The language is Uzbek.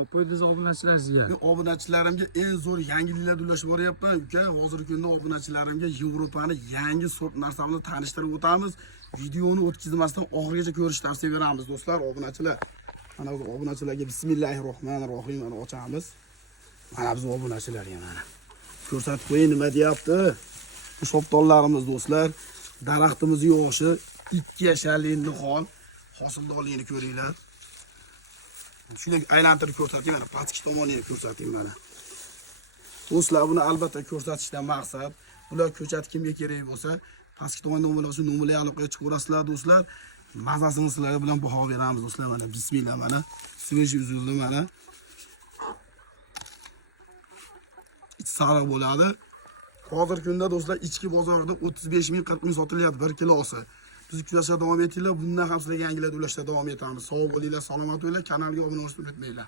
olib qo'ydingiz obunachilaringizga. Obunachilarimga eng zo'r yangiliklarni ulashib boryapman. Uka, hozirgi kunda obunachilarimga Yevropani yangi sort narsalarni tanishtirib o'tamiz. Videoni o'tkazmasdan oxirigacha ko'rishni tavsiya beramiz, do'stlar, obunachilar. Mana bu obunachilarga bismillahirrohmanirrohim mana ochamiz. Mana biz obunachilarga mana ko'rsatib qo'ying nima deyapti. Bu shopdonlarimiz, do'stlar, daraxtimiz yoshi 2 yasharlik nihol hosildorligini ko'ringlar. Shunday aylantirib ko'rsating, mana pastki tomonini ko'rsating mana. Do'stlar, buni albatta ko'rsatishdan maqsad, bular ko'chat kimga kerak bo'lsa, pastki tomondan bo'lib shu nomerlarni olib qo'yib chiqaverasizlar, do'stlar. Mazasini sizlarga bilan baho beramiz, do'stlar. Mana bismillah mana. Sveji uzildi mana. Ich sariq bo'ladi. Hozirgi kunda do'stlar ichki bozorda 35 ming 40 ming sotilyapti 1 kilosi. Bizni kuzatishda davom etinglar. Bundan ham sizlarga yangiliklar ulashda davom etamiz. Sog' bo'linglar, salomat bo'linglar. Kanalga obuna bo'lishni unutmanglar.